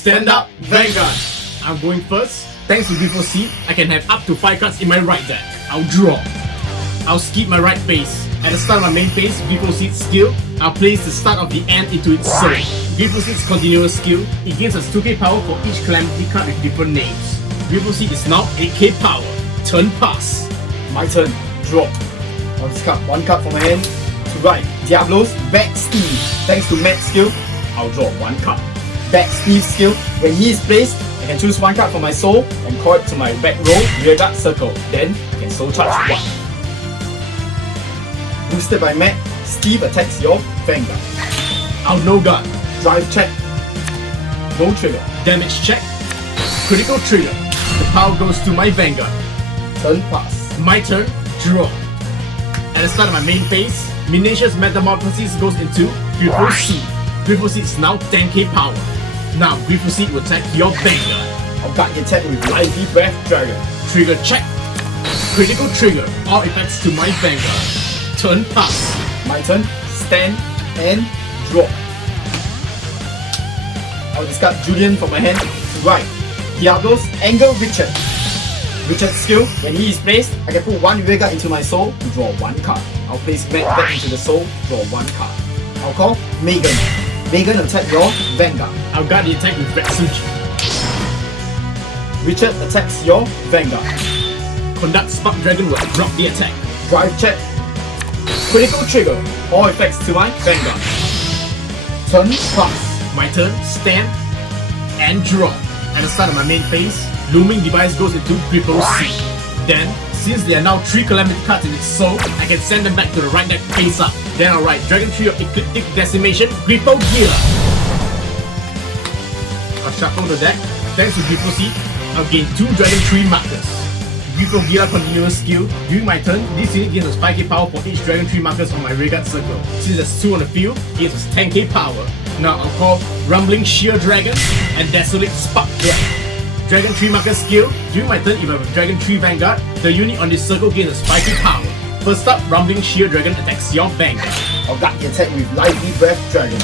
Stand up, Vanguard. I'm going first. Thanks to Griphogila, I can have up to 5 cards in my right deck. I'll draw. I'll skip my right phase. At the start of my main phase, Griphogilia's skill, I'll place the start of the end into its soul. Griphogilia's continuous skill, it gives us 2k power for each calamity card with different names. Griphogila is now 8k power. Turn pass. My turn. Draw. I'll discard 1 card from my hand. To right, Diablos, Back Steve. Thanks to Matt's skill, I'll draw 1 card. Back Steve's skill, when he is placed, I can choose 1 card from my soul and call it to my back row, rearguard circle. Then I can soul charge 1. Boosted by Matt, Steve attacks your Vanguard. I'll no guard. Drive check. No trigger. Damage check. Critical trigger. The power goes to my Vanguard. Turn pass. My turn. Draw. At the start of my main phase, Miniature's Metamorphosis goes into Griphogila. Griphogila is now 10k power. Now Griphogila will attack your Vanguard. I'll guard the attack with Lively Breath Dragon. Trigger check. Critical trigger. All effects to my Vanguard. Turn pass. My turn. Stand and draw. I'll discard Julian from my hand. To right, Diablos, Anger Richard. Richard's skill, when he is placed, I can put 1 rearguard into my soul to draw 1 card. I'll place Matt back into the soul, draw 1 card. I'll call Megan. Megan attack your Vanguard. I'll guard the attack with Griphogila. Richard attacks your Vanguard. Conduct Spark Dragon will drop the attack. Drive check. Critical trigger. All effects to my Vanguard. Turn pass. My turn, stand and draw. At the start of my main phase, Looming Device goes into Griphogila. Then, since there are now 3 calamity cards in its soul, I can send them back to the right deck face up. Then I'll write Dragon Tree of Ecliptic Decimation, Griphogila. I'll shuffle the deck. Thanks to Griphogila, I'll gain 2 Dragon Tree markers. Griphogila continuous skill. During my turn, this unit gains a 5k power for each Dragon Tree markers on my rearguard circle. Since there's 2 on the field, it gives us 10k power. Now I'll call Rumbling Sheer Dragon and Desolate Spark Dragon. Dragon Tree marker skill. During my turn, if I have a Dragon Tree Vanguard, the unit on this circle gains a 5k power. First up, Rumbling Sheer Dragon attacks your Vanguard. I'll guard the attack with Lively Breath Dragon.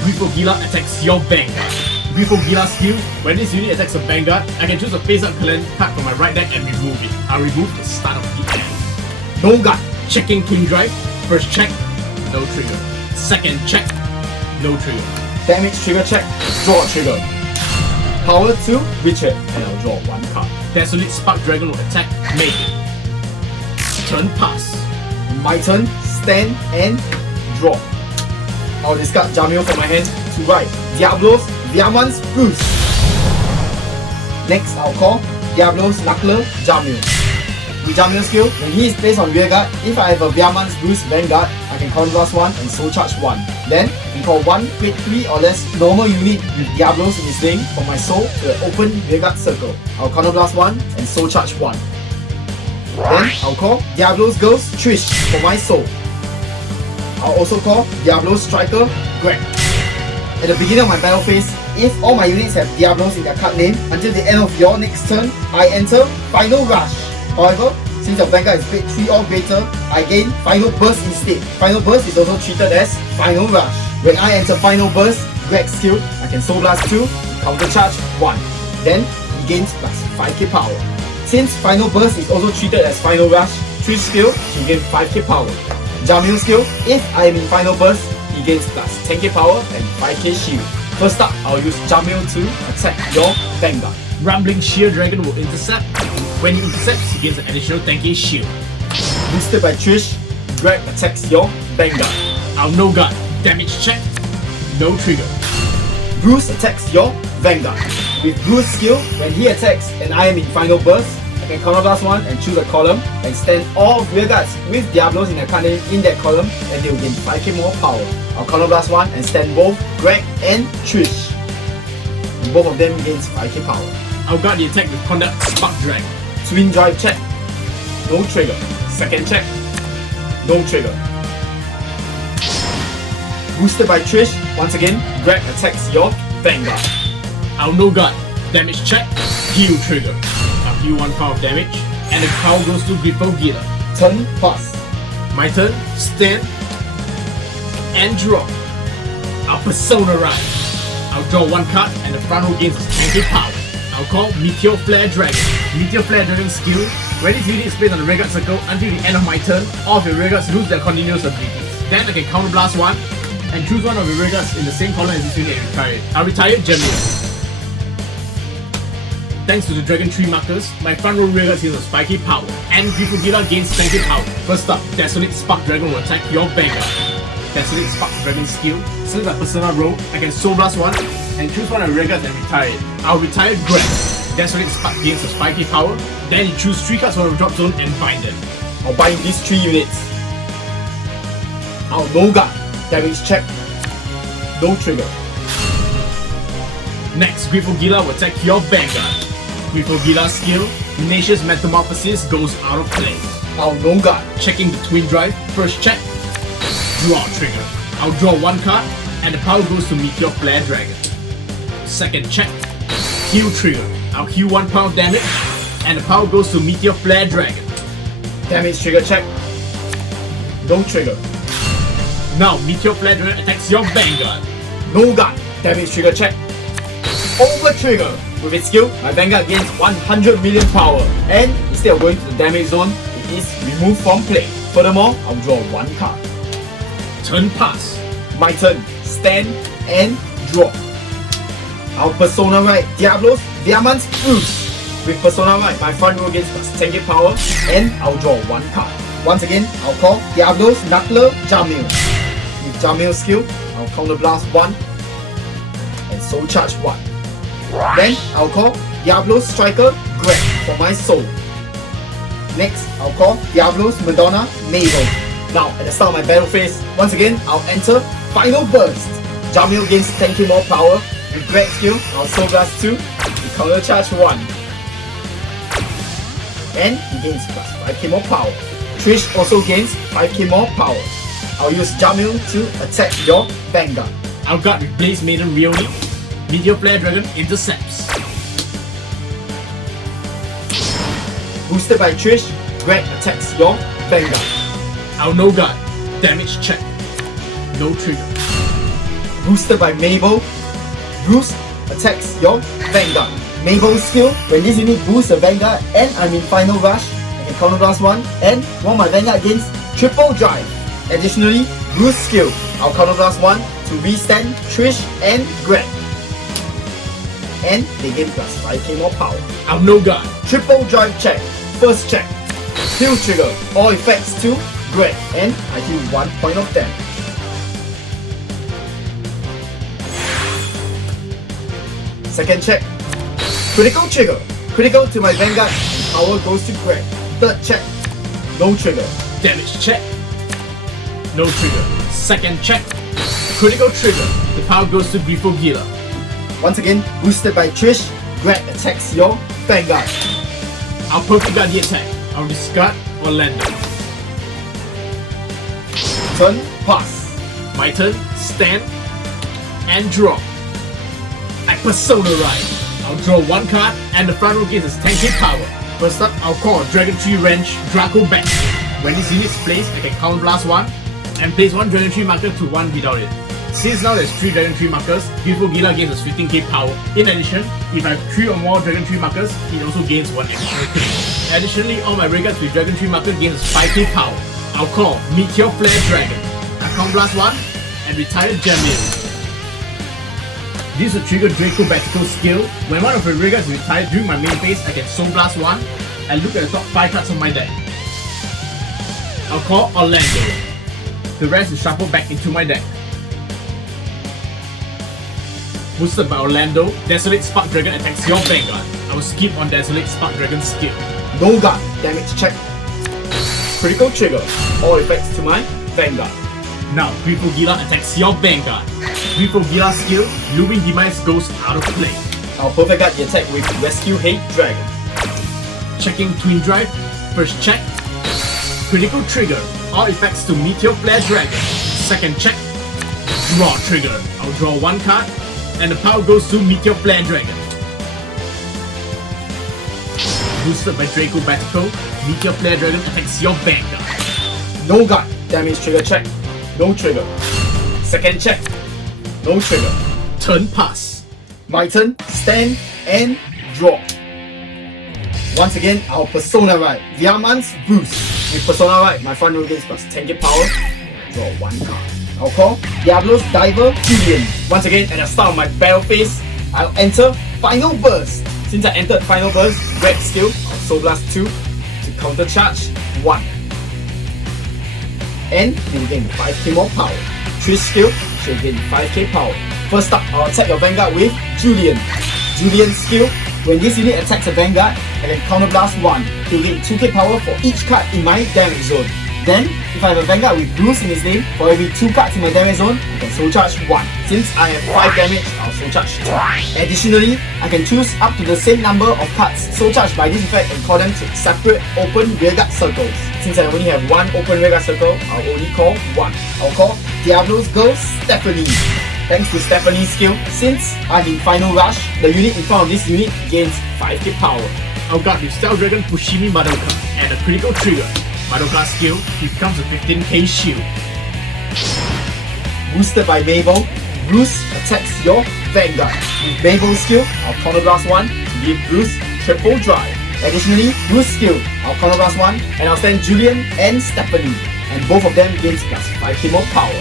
Griphogila attacks your Vanguard. Griphogila skill. When this unit attacks a Vanguard, I can choose a face-up calamity card from my right deck and remove it. I'll remove the start of the end. No guard. Checking Twin Drive. First check. No trigger. Second check. No trigger. Damage trigger check. Draw trigger. Power to Richard, and I'll draw 1 card. Desolate Spark Dragon will attack Megan. Turn pass. My turn. Stand and draw. I'll discard Jamil from my hand. To right, Diablos, Viamance, Bruce. Next, I'll call Diablos, Knuckler, Jamil. With Jamil's skill, when he is placed on rearguard, if I have a Viamance, Bruce, Vanguard, I can counterblast 1 and soul charge 1. Then, I can call 1 grade 3 or less normal unit with Diablos in his name from my soul to the open rearguard circle. I'll counterblast 1 and soul charge 1. Then, I'll call Diablos Girls, Trish for my soul. I'll also call Diablos Striker, Greg. At the beginning of my battle phase, if all my units have Diablos in their card name, until the end of your next turn, I enter Final Rush. However, since your Vanguard is grade 3 or greater, I gain Final Burst instead. Final Burst is also treated as Final Rush. When I enter Final Burst, Greg's skill, I can Soul Blast 2, Counter Charge 1. Then, he gains plus 5k power. Since Final Burst is also treated as Final Rush, Trish's skill, she gains 5k power. Jamil's skill, if I am in Final Burst, he gains plus 10k power and 5k shield. First up, I'll use Jamil to attack your Vanguard. Rumbling Sheer Dragon will intercept. When he intercepts, he gains an additional 10k shield. Boosted by Trish, Greg attacks your Vanguard. I'll no guard. Damage check. No trigger. Bruce attacks your Vanguard. With Bruce's skill, when he attacks and I am in Final Burst, I can counterblast 1 and choose a column and stand all rearguards with Diablos in the card name in that column, and they will gain 5k more power. I'll counterblast 1 and stand both Greg and Trish. And both of them gains 5k power. I'll guard the attack with Conduct Spark Dragon. Twin Drive check. No trigger. Second check. No trigger. Boosted by Trish, once again, Greg attacks your Vanguard. I'll no guard. Damage check. Heal trigger. I'll heal 1 power of damage, and the power goes to Griphogila. Turn pass. My turn. Stand and draw. I'll Persona Ride. I'll draw one card and the front row gains 10k power. I'll call Meteor Flare Dragon. Meteor Flare Dragon skill. When this unit is placed on the rearguard circle until the end of my turn, all of your rearguards lose their continuous abilities. Then I can counterblast one and choose one of the rearguards in the same column as this unit and retire it. I'll retire Gemini. Thanks to the Dragon Tree markers, my front row rearguards gains 5k power, and Griphogila gains 10k power. First up, Desolate Spark Dragon will attack your Vanguard. Desolate Spark Dragon skill. Since my persona row, I can Soul Blast one and choose one of the rearguards and retire it. I'll retire Grab. Desolate Spark gains 5k power, then you choose 3 cards from the drop zone and bind them. I'll bind these 3 units. I'll no guard, damage check, no trigger. Next, Griphogila will attack your Vanguard. Griphogila skill, Tenacious Metamorphosis goes out of play. I'll no guard, Checking the Twin Drive, first check, draw trigger. I'll draw one card and the power goes to Meteor Flare Dragon. Second check, heal trigger. I'll heal 1 pound damage and the power goes to Meteor Flare Dragon. damage trigger check, no trigger. Now Meteor Flare Dragon attacks your Vanguard. No guard, damage trigger check, over trigger. With its skill, my Vanguard gains 100 million power, and instead of going to the damage zone, it is removed from play. Furthermore, I'll draw 1 card. Turn pass. My turn, stand and draw. I'll Persona Ride Diablos, Viamance, Boost. With Persona Ride, my front row gains plus 10k power, and I'll draw 1 card. Once again, I'll call Diablos, Knuckler, Jamil. With Jamil's skill, I'll counterblast 1 and Soul Charge 1. Then I'll call Diablos Striker Grab for my soul. Next, I'll call Diablos Madonna Mabel. Now, at the start of my battle phase, once again, I'll enter Final Burst. Jamil gains 10k more power. With Greg skill, I'll Soul Blast 2 to counter charge 1. And he gains plus 5k more power. Trish also gains 5k more power. I'll use Jamil to attack your Vanguard. I'll guard with Blaze Maiden Rioni. Meteor Flare Dragon intercepts. Boosted by Trish, Greg attacks your Vanguard. I'll no guard. Damage check. No trigger. Boosted by Mabel, Bruce attacks your Vanguard. Mabel's skill, when this unit boosts a Vanguard and I'm in Final Rush, I can counterblast 1 and while my Vanguard gains triple drive. Additionally, Bruce's skill, I'll counterblast 1 to restand Trish and Greg. And they gain plus 5k more power. I'll no guard. Triple drive check, first check, heal trigger, all effects to Greg, and I heal 1 point of damage. Second check, critical trigger, critical to my Vanguard, and power goes to Greg. Third check, no trigger. Damage check. No trigger. Second check. Critical trigger. The power goes to Griphogila. Once again, boosted by Trish, Greg attacks your Vanguard. I'll perfect guard the attack. I'll discard Orlando. Turn, pass. My turn, stand and draw. I Persona Ride. I'll draw 1 card and the front row gains 10k power. First up, I'll call Dragon Tree Wrench Draco back. When this unit is placed, I can counterblast 1 and place 1 Dragon Tree marker to 1 without it. Since now there's 3 Dragon Tree markers, Griphogila gains 15k power. In addition, if I have 3 or more Dragon Tree markers, it also gains 1 additional crit. Additionally, all my rearguards with Dragon Tree marker gains 5k power. I'll call Meteor Flare Dragon. I counterblast 1 and retire Jamil. This will trigger Draco Batical skill. When one of the rearguards is retired during my main phase, I can Soul Blast 1 and look at the top 5 cards of my deck. I'll call Orlando. The rest is shuffled back into my deck. Boosted by Orlando, Desolate Spark Dragon attacks your Vanguard. I will skip on Desolate Spark Dragon's skill. No guard, damage check. Critical trigger, all effects to my Vanguard. Now, Griphogila attacks your Vanguard. Griphogila's skill, Looming Demise goes out of play. I'll perfect guard the attack with Rescue Hate Dragon. Checking Twin Drive, first check. Critical trigger, all effects to Meteor Flare Dragon. Second check. Draw trigger. I'll draw 1 card and the power goes to Meteor Flare Dragon. Boosted by Draco Batical, Meteor Flare Dragon attacks your Vanguard. No guard, damage trigger check, no trigger. Second check, no trigger. Turn pass. My turn, stand and draw. Once again, our Persona Ride, Viamance Boost. With Persona Ride, my front row gains plus 10k power. Draw 1 card. I'll call Diablos Diver Julian. Once again, at the start of my battle phase, I'll enter Final Burst. Since I entered Final Burst, Red skill, I'll Soul Blast 2 to counter charge 1. And you'll gain 5k more power. Trish skill, she'll gain 5k power. First up, I'll attack your Vanguard with Julian. Julian's skill, when this unit attacks a Vanguard, I can counter blast 1 to gain 2k power for each card in my damage zone. Then, if I have a Vanguard with Bruce in his name, for every 2 cards in my damage zone, I can soul charge 1. Since I have 5 damage, I'll soul charge 2. Additionally, I can choose up to the same number of cards soul charged by this effect and call them to separate open rearguard circles. Since I only have 1 open rearguard circle, I'll only call 1. I'll call Diablos Girl Stephanie. Thanks to Stephanie's skill, since I'm in Final Rush, the unit in front of this unit gains 5k power. I'll guard with Stealth Dragon Fushimi Madoka and a critical trigger. Madoka skill, he becomes a 15k shield. Boosted by Mabel, Bruce attacks your Vanguard. With Mabel's skill, I'll counter blast 1 to give Bruce triple drive. Additionally, Bruce's skill, I'll counter blast 1 and I'll send Julian and Stephanie. And both of them gains plus 5k more power.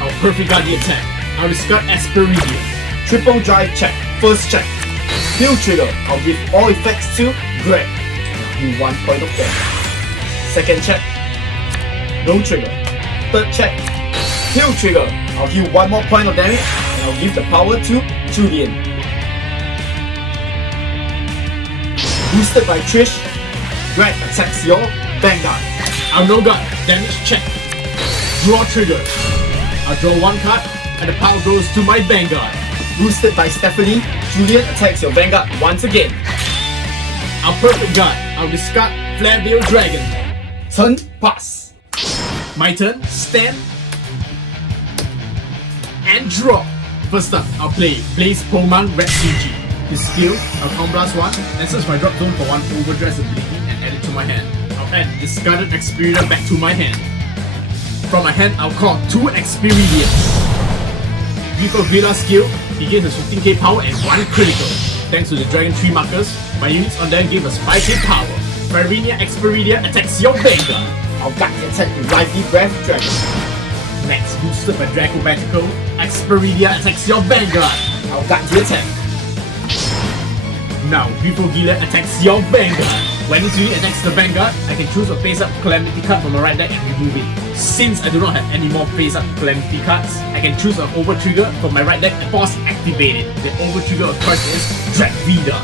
I'll perfect guard the attack. I'll discard Asperidia. Triple drive check. First check. Heal trigger, I'll give all effects to Greg. I'll heal 1 point of damage. Second check, no trigger. Third check, heal trigger. I'll heal 1 more point of damage and I'll give the power to Julian. Boosted by Trish, Greg attacks your Vanguard. I'll no guard, damage check. Draw trigger. I'll draw 1 card and the power goes to my Vanguard. Boosted by Stephanie, Julian attacks your Vanguard once again. I'll perfect guard. I'll discard Flare Dragon. Turn pass. My turn, stand and draw. First up, I'll play Blaze Proman Red CG. His skill, I'll Counter Blast 1 and search my drop zone for 1 OverDress ability and add it to my hand. I'll add discarded Experidia back to my hand. From my hand, I'll call 2 Experidians. Griphogila skill, he gains a 15k power and 1 critical. Thanks to the Dragon Tree markers, my units on them give us 5k power. Varinia Experidia attacks your Vanguard. I'll guard the attack with Lively Breath Dragon. Next, boosted by Dracobatical, Experidia attacks your Vanguard. I'll guard the attack. Now, Griphogila attacks your Vanguard. When this unit attacks the Vanguard, I can choose a face-up Calamity card from my right deck and remove it. Since I do not have any more face-up Calamity cards, I can choose an Over-Trigger from my right deck and force activate it. The Over-Trigger of course is Dragvida.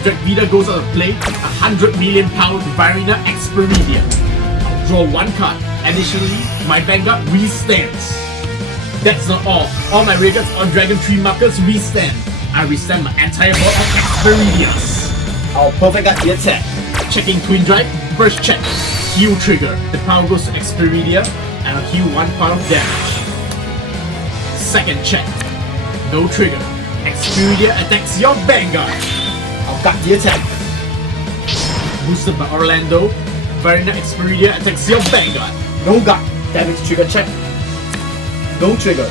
Dragvida goes out of play, 100 million power to Varina Experidia. I'll draw 1 card. Additionally, my Vanguard restands. That's not all. All my rearguards on Dragon Tree markers restand. I restand my entire board of Experidias. I'll perfect guard the attack. Checking Twin Drive, first check. Heal trigger. The power goes to Experidia and I'll heal 1 point of damage. Second check. No trigger. Experidia attacks your Vanguard. I'll guard the attack. Boosted by Orlando, Varina Experidia attacks your Vanguard. No guard. Damage trigger check. No trigger.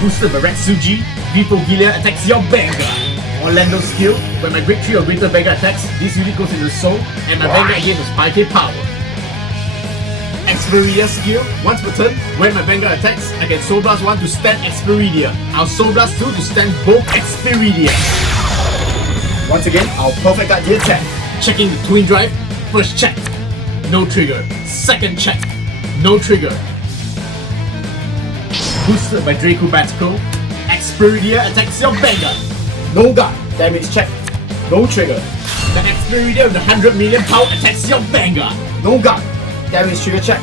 Boosted by Retsuji, Griphogila attacks your Vanguard. Orlando's skill, when my Great Tree or Greater Vanguard attacks, this unit goes into the soul and my Vanguard gains 5k power. Experidia skill, once per turn, when my Vanguard attacks, I can Soul Blast 1 to stand Experidia. I'll Soul Blast 2 to stand both Experidia. Once again, I'll perfect guard the attack. Checking the Twin Drive, first check. No trigger. Second check. No trigger. Boosted by Dracobatical, Experidia attacks your Vanguard. No guard. Damage check. No trigger. The Experidia with 100 million power attacks your Vanguard. No guard. Damage trigger check.